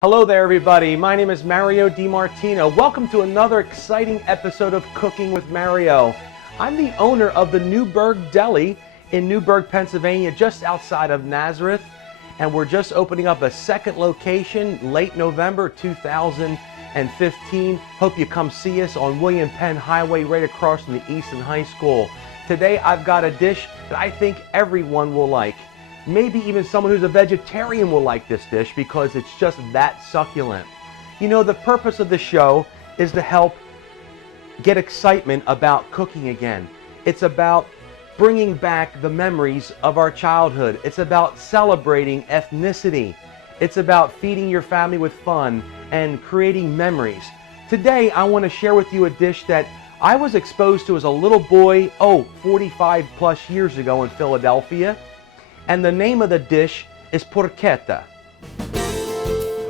Hello there, everybody. My name is Mario DiMartino. Welcome to another exciting episode of Cooking with Mario. I'm the owner of the Newburg Deli in Newburg, Pennsylvania, just outside of Nazareth. And we're just opening up a second location late November 2015. Hope you come see us on William Penn Highway right across from the Easton High School. Today I've got a dish that I think everyone will like. Maybe even someone who's a vegetarian will like this dish because it's just that succulent. You know, the purpose of the show is to help get excitement about cooking again. It's about bringing back the memories of our childhood. It's about celebrating ethnicity. It's about feeding your family with fun and creating memories. Today, I want to share with you a dish that I was exposed to as a little boy, 45 plus years ago in Philadelphia. And the name of the dish is porchetta.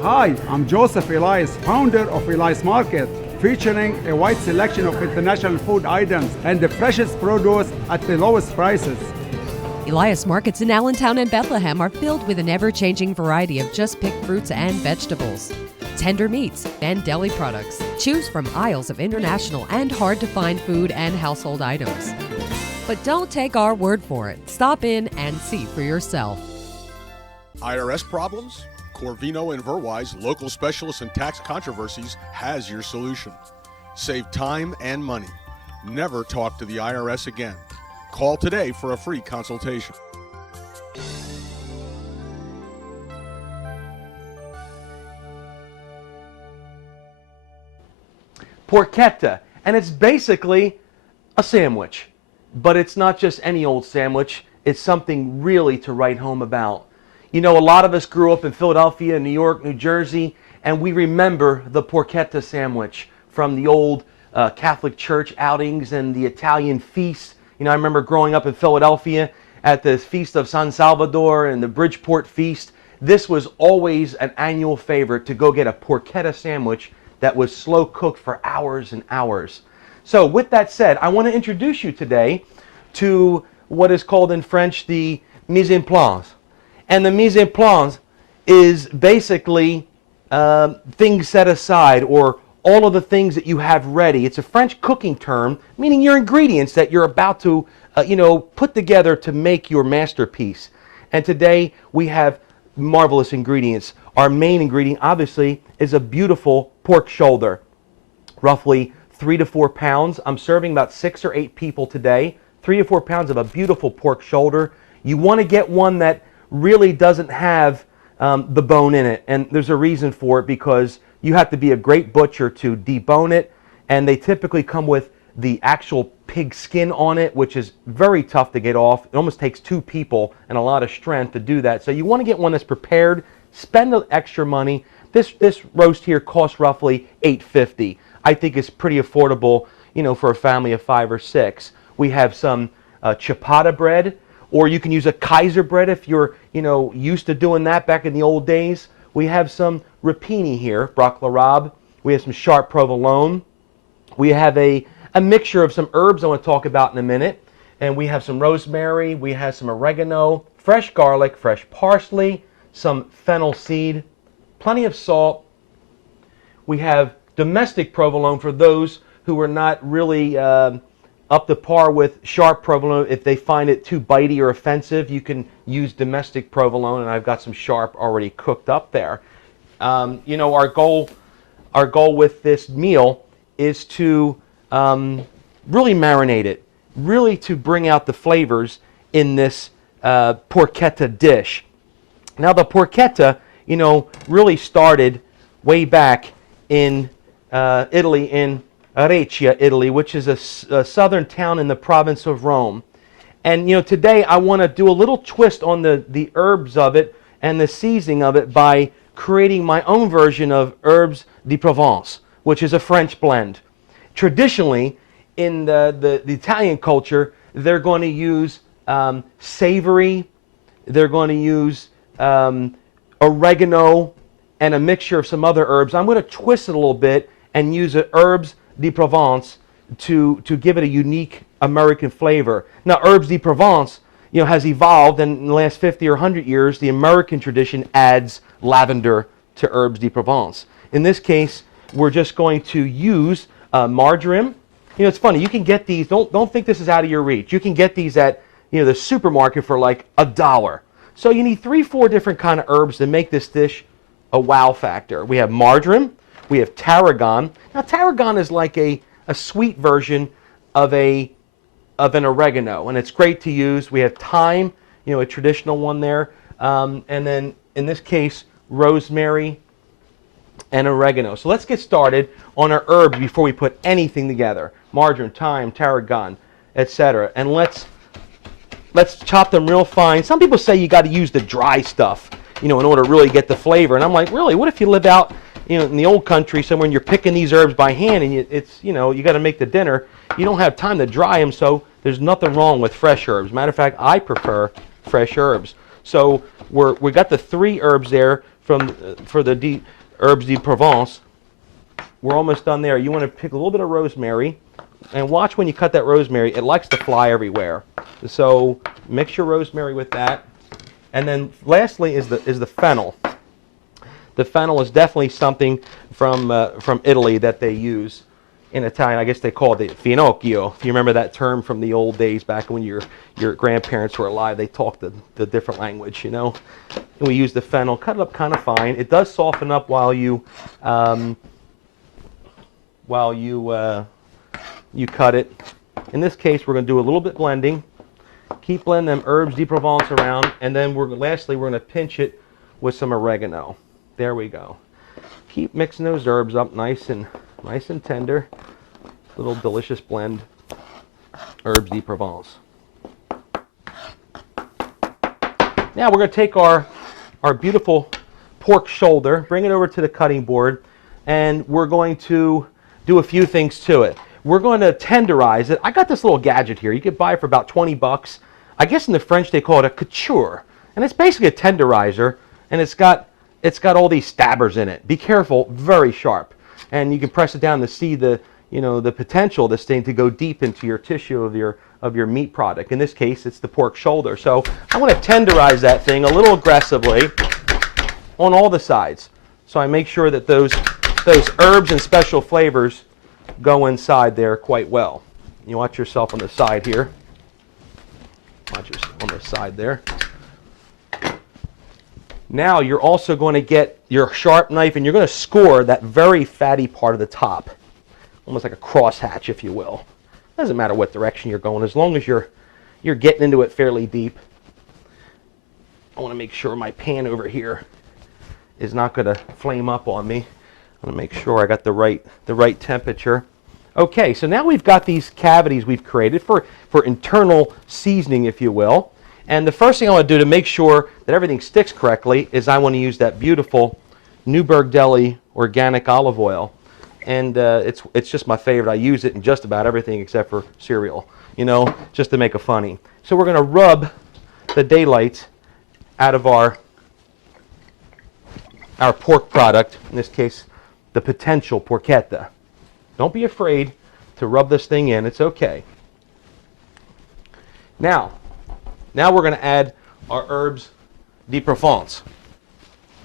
Hi, I'm Joseph Elias, founder of Elias Market, featuring a wide selection of international food items and the freshest produce at the lowest prices. Elias Markets in Allentown and Bethlehem are filled with an ever-changing variety of just-picked fruits and vegetables, tender meats, and deli products. Choose from aisles of international and hard-to-find food and household items. But don't take our word for it. Stop in and see for yourself. IRS problems? Corvino and Verwise, local specialists in tax controversies, has your solution. Save time and money. Never talk to the IRS again. Call today for a free consultation. Porchetta, and it's basically a sandwich. But it's not just any old sandwich. It's something really to write home about. You know, a lot of us grew up in Philadelphia, New York, New Jersey, and we remember the porchetta sandwich from the old Catholic Church outings and the Italian feasts. You know, I remember growing up in Philadelphia at the Feast of San Salvador and the Bridgeport Feast. This was always an annual favorite to go get a porchetta sandwich that was slow cooked for hours and hours. So with that said, I want to introduce you today to what is called in French the mise en place. And the mise en place is basically things set aside, or all of the things that you have ready. It's a French cooking term, meaning your ingredients that you're about to put together to make your masterpiece. And today we have marvelous ingredients. Our main ingredient, obviously, is a beautiful pork shoulder, roughly 3 to 4 pounds. I'm serving about 6 or 8 people today. 3 to 4 pounds of a beautiful pork shoulder. You want to get one that really doesn't have the bone in it. And there's a reason for it, because you have to be a great butcher to debone it. And they typically come with the actual pig skin on it, which is very tough to get off. It almost takes 2 people and a lot of strength to do that. So you want to get one that's prepared. Spend the extra money. This roast here costs roughly $8.50. I think it's pretty affordable, you know, for a family of 5 or 6. We have some ciabatta bread, or you can use a Kaiser bread if you're, used to doing that back in the old days. We have some rapini here, broccoli rabe. We have some sharp provolone. We have a mixture of some herbs I want to talk about in a minute. And we have some rosemary, we have some oregano, fresh garlic, fresh parsley, some fennel seed, plenty of salt. We have domestic provolone for those who are not really up to par with sharp provolone. If they find it too bitey or offensive, you can use domestic provolone, and I've got some sharp already cooked up there. Our goal with this meal is to really marinate it, really to bring out the flavors in this porchetta dish. Now, the porchetta, really started way back in Italy, in Recia, Italy, which is a southern town in the province of Rome. And today I want to do a little twist on the herbs of it and the seasoning of it by creating my own version of herbes de Provence, which is a French blend. Traditionally, in the Italian culture, they're going to use savory, they're going to use oregano, and a mixture of some other herbs. I'm going to twist it a little bit and use herbes de Provence to give it a unique American flavor. Now, herbes de Provence, has evolved, and in the last 50 or 100 years, the American tradition adds lavender to herbes de Provence. In this case, we're just going to use marjoram. You know, it's funny, you can get these, don't think this is out of your reach. You can get these at, you know, the supermarket for like $1. So you need 3-4 different kind of herbs to make this dish a wow factor. We have marjoram, we have tarragon. Now tarragon is like a sweet version of an oregano, and it's great to use. We have thyme, you know, a traditional one there, and then in this case, rosemary and oregano. So let's get started on our herbs before we put anything together. Marjoram, thyme, tarragon, etc. And let's chop them real fine. Some people say you got to use the dry stuff, you know, in order to really get the flavor. And I'm like, really? What if you live out, you know, in the old country somewhere and you're picking these herbs by hand and it's, you know, you got to make the dinner. You don't have time to dry them, so there's nothing wrong with fresh herbs. Matter of fact, I prefer fresh herbs. So we got the 3 herbs there for the herbes de Provence. We're almost done there. You want to pick a little bit of rosemary, and watch when you cut that rosemary. It likes to fly everywhere. So mix your rosemary with that. And then lastly is the fennel. The fennel is definitely something from Italy that they use in Italian. I guess they call it the finocchio. If you remember that term from the old days back when your grandparents were alive, they talked the different language, you know. And we use the fennel. Cut it up kind of fine. It does soften up while you cut it. In this case, we're going to do a little bit blending. Keep blending them herbes de Provence around, and then lastly we're going to pinch it with some oregano. There we go. Keep mixing those herbs up nice and tender. Little delicious blend. Herbes de Provence. Now we're going to take our beautiful pork shoulder, bring it over to the cutting board, and we're going to do a few things to it. We're going to tenderize it. I got this little gadget here. You could buy it for about 20 bucks. I guess in the French they call it a couture. And it's basically a tenderizer, and it's got all these stabbers in it. Be careful, very sharp. And you can press it down to see the potential of this thing to go deep into your tissue of your meat product. In this case, it's the pork shoulder. So I want to tenderize that thing a little aggressively on all the sides. So I make sure that those herbs and special flavors go inside there quite well. You watch yourself on the side here. Watch yourself on the side there. Now you're also going to get your sharp knife and you're going to score that very fatty part of the top. Almost like a crosshatch, if you will. Doesn't matter what direction you're going, as long as you're getting into it fairly deep. I want to make sure my pan over here is not going to flame up on me. I want to make sure I got the right temperature. Okay, so now we've got these cavities we've created for internal seasoning, if you will. And the first thing I want to do to make sure that everything sticks correctly is I want to use that beautiful Newburg Deli organic olive oil. And it's just my favorite. I use it in just about everything except for cereal, you know, just to make a funny. So we're going to rub the daylights out of our pork product, in this case, the potential porchetta. Don't be afraid to rub this thing in. It's okay. Now we're going to add our herbes de Provence.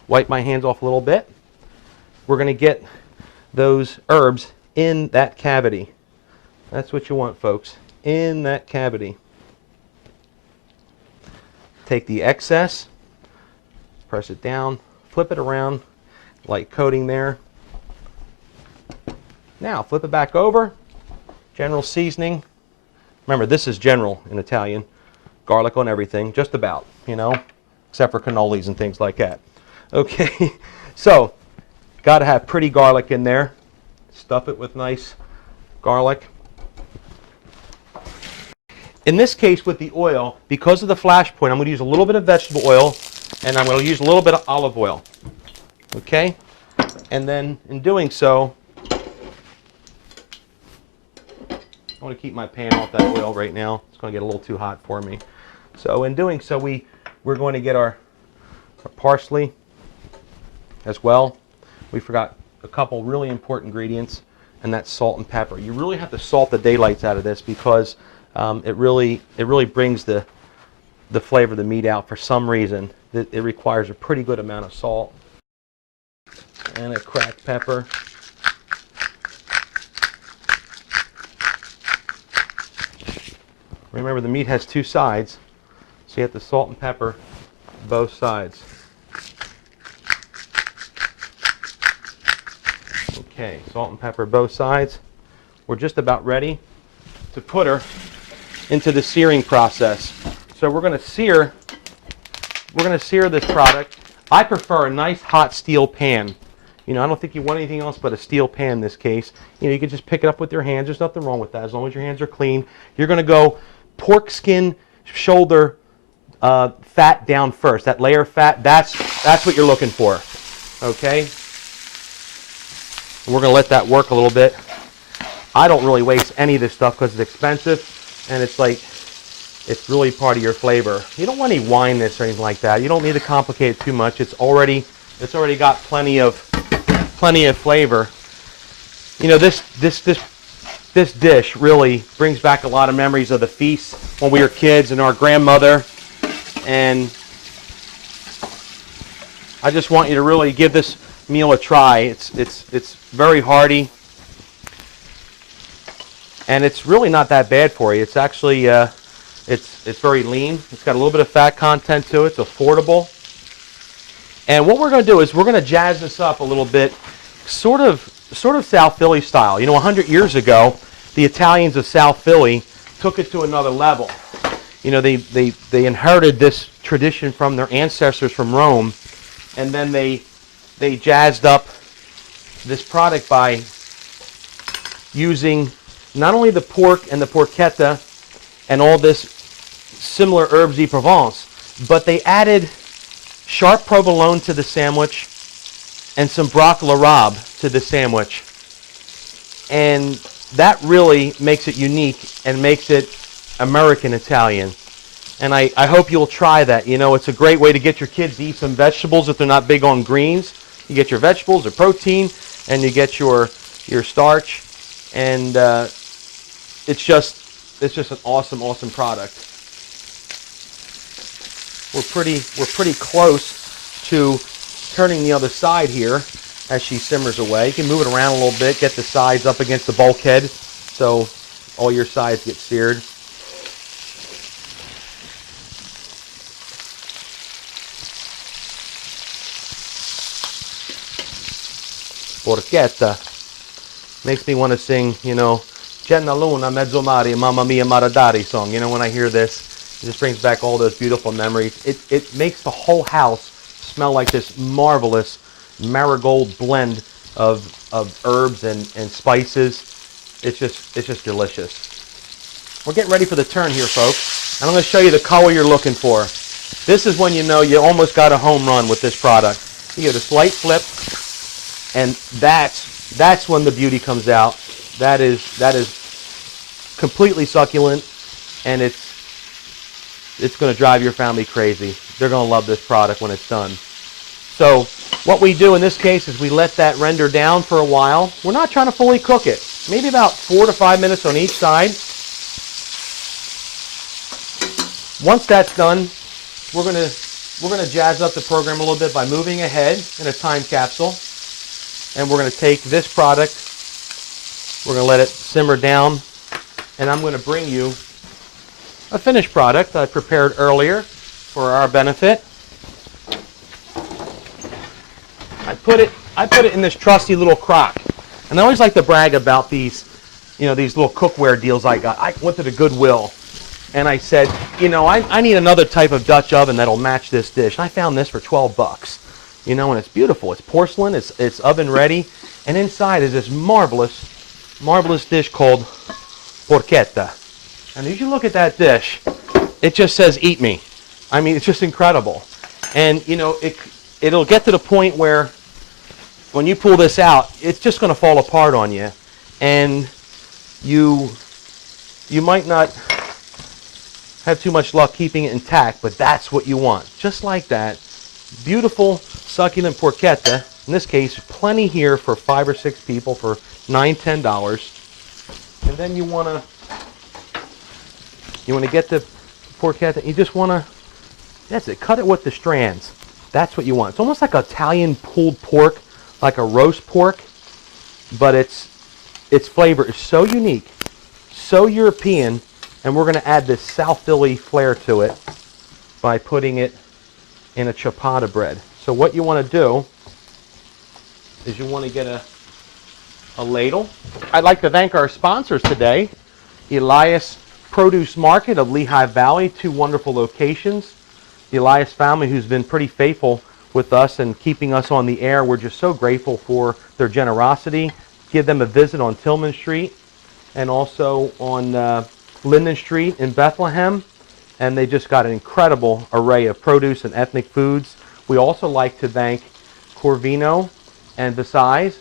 Wipe my hands off a little bit. We're going to get those herbs in that cavity. That's what you want, folks. In that cavity. Take the excess, press it down, flip it around, light coating there. Now flip it back over. General seasoning. Remember, this is general in Italian. Garlic on everything, just about, you know, except for cannolis and things like that. Okay, so got to have pretty garlic in there. Stuff it with nice garlic. In this case with the oil, because of the flash point, I'm going to use a little bit of vegetable oil and I'm going to use a little bit of olive oil. Okay? And then in doing so, I want to keep my pan off that oil right now. It's going to get a little too hot for me. So in doing so, we're going to get our parsley as well. We forgot a couple really important ingredients, and that's salt and pepper. You really have to salt the daylights out of this because it really brings the flavor of the meat out. For some reason, it requires a pretty good amount of salt. and a cracked pepper. Remember, the meat has two sides, so you have to salt and pepper both sides. Okay, salt and pepper both sides. We're just about ready to put her into the searing process. So we're going to sear this product. I prefer a nice hot steel pan. You know, I don't think you want anything else but a steel pan in this case. You know, you can just pick it up with your hands. There's nothing wrong with that as long as your hands are clean. You're going to go pork skin, shoulder, fat down first. That layer of fat, that's what you're looking for. Okay? And we're going to let that work a little bit. I don't really waste any of this stuff because it's expensive, and it's like, it's really part of your flavor. You don't want any wineness or anything like that. You don't need to complicate it too much. It's already got plenty of flavor. You know, this dish really brings back a lot of memories of the feast when we were kids and our grandmother. And I just want you to really give this meal a try. It's very hearty, and it's really not that bad for you. It's actually it's very lean. It's got a little bit of fat content to it. It's affordable. And what we're going to do is we're going to jazz this up a little bit, sort of South Philly style. You know, 100 years ago, the Italians of South Philly took it to another level. You know, they inherited this tradition from their ancestors from Rome, and then they jazzed up this product by using not only the pork and the porchetta and all this similar herbes de Provence, but they added sharp provolone to the sandwich and some broccoli arabe to the sandwich. And that really makes it unique and makes it American Italian. And I hope you'll try that. You know, it's a great way to get your kids to eat some vegetables if they're not big on greens. You get your vegetables, your protein, and you get your starch. And it's just an awesome product. We're pretty close to turning the other side here as she simmers away. You can move it around a little bit, get the sides up against the bulkhead so all your sides get seared. Porchetta makes me want to sing, you know, C'è luna, mezzo mare, mamma mia maradari song. You know, when I hear this, it just brings back all those beautiful memories. It makes the whole house smell like this marvelous marigold blend of herbs and spices. It's just delicious. We're getting ready for the turn here, folks. And I'm going to show you the color you're looking for. This is when you know you almost got a home run with this product. You get a slight flip, and that's when the beauty comes out. That is completely succulent, and it's going to drive your family crazy. They're going to love this product when it's done. So what we do in this case is we let that render down for a while. We're not trying to fully cook it. Maybe about 4 to 5 minutes on each side. Once that's done, we're going to jazz up the program a little bit by moving ahead in a time capsule. And we're going to take this product, we're going to let it simmer down, and I'm going to bring you a finished product I prepared earlier for our benefit. I put it in this trusty little crock. And I always like to brag about these, you know, these little cookware deals I got. I went to the Goodwill and I said, you know, I need another type of Dutch oven that'll match this dish. And I found this for $12. You know, and it's beautiful. It's porcelain, it's oven ready, and inside is this marvelous dish called porchetta. And as you look at that dish, it just says, eat me. I mean, it's just incredible. And, you know, it'll get to the point where when you pull this out, it's just going to fall apart on you. And you might not have too much luck keeping it intact, but that's what you want. Just like that. Beautiful, succulent porchetta. In this case, plenty here for 5 or 6 people for $9, $10. And then you want to get the porchetta. You just want to, that's it. Cut it with the strands. That's what you want. It's almost like Italian pulled pork, like a roast pork, but its flavor is so unique, so European, and we're going to add this South Philly flair to it by putting it in a ciabatta bread. So what you want to do is you want to get a ladle. I'd like to thank our sponsors today, Elias Produce Market of Lehigh Valley, 2 wonderful locations. The Elias family, who's been pretty faithful with us and keeping us on the air. We're just so grateful for their generosity. Give them a visit on Tillman Street and also on Linden Street in Bethlehem. And they just got an incredible array of produce and ethnic foods. We also like to thank Corvino and Versailles,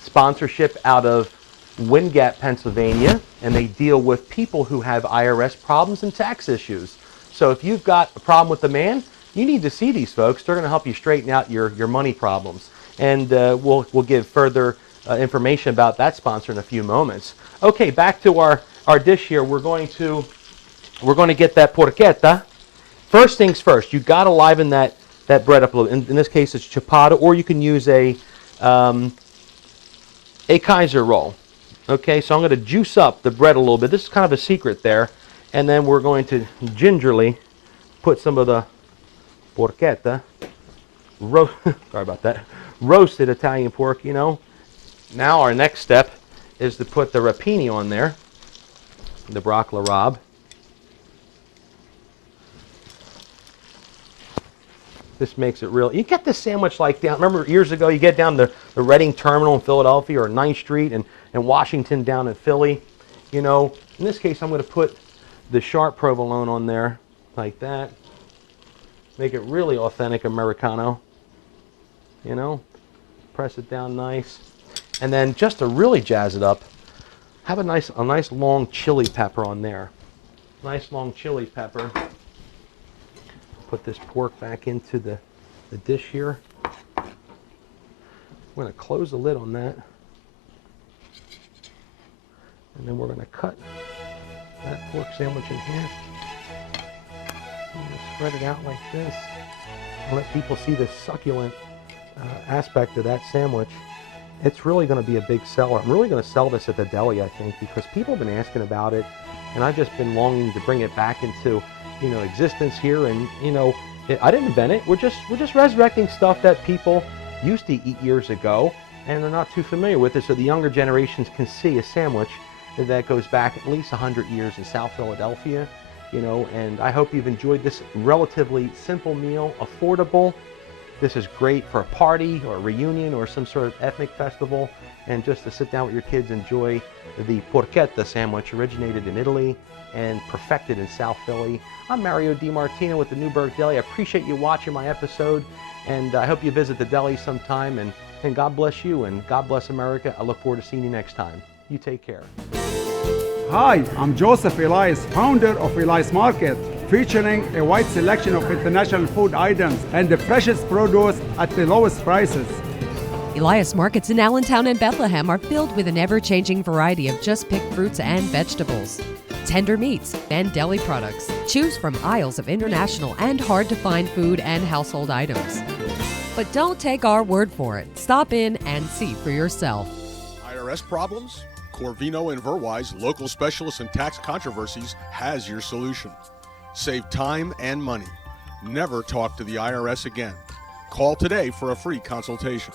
sponsorship out of Wind Gap, Pennsylvania, and they deal with people who have IRS problems and tax issues. So if you've got a problem with the man, you need to see these folks. They're going to help you straighten out your money problems. And we'll give further information about that sponsor in a few moments. Okay, back to our dish here. We're going to get that porchetta. First things first, you got to liven that bread up a little. In this case, it's ciabatta, or you can use a Kaiser roll. Okay, so I'm going to juice up the bread a little bit. This is kind of a secret there. And then we're going to gingerly put some of the porchetta, sorry about that, roasted Italian pork, you know. Now our next step is to put the rapini on there, the broccoli rabe. This makes it real. You get this sandwich like down, remember years ago, you get down the Reading Terminal in Philadelphia or 9th Street and Washington down in Philly. You know, in this case, I'm going to put the sharp provolone on there like that. Make it really authentic Americano. You know, press it down nice. And then just to really jazz it up, have a nice long chili pepper on there. Nice long chili pepper. Put this pork back into the dish here. We're going to close the lid on that. And then we're going to cut that pork sandwich in half. I'm going to spread it out like this. And let people see the succulent aspect of that sandwich. It's really going to be a big seller. I'm really going to sell this at the deli, I think, because people have been asking about it, and I've just been longing to bring it back into, you know, existence here. And you know, I didn't invent it. We're just resurrecting stuff that people used to eat years ago, and they're not too familiar with it. So the younger generations can see a sandwich that goes back at least 100 years in South Philadelphia. You know, and I hope you've enjoyed this relatively simple meal, affordable. This is great for a party or a reunion or some sort of ethnic festival, and just to sit down with your kids, enjoy the porchetta sandwich, originated in Italy and perfected in South Philly. I'm Mario DiMartino with the Newburg Deli. I appreciate you watching my episode, and I hope you visit the deli sometime, and God bless you, and God bless America. I look forward to seeing you next time. You take care. Hi, I'm Joseph Elias, founder of Elias Market, featuring a wide selection of international food items and the freshest produce at the lowest prices. Elias Markets in Allentown and Bethlehem are filled with an ever-changing variety of just-picked fruits and vegetables, tender meats, and deli products. Choose from aisles of international and hard-to-find food and household items. But don't take our word for it. Stop in and see for yourself. IRS problems? Corvino and Verwise, local specialists in tax controversies, has your solution. Save time and money. Never talk to the IRS again. Call today for a free consultation.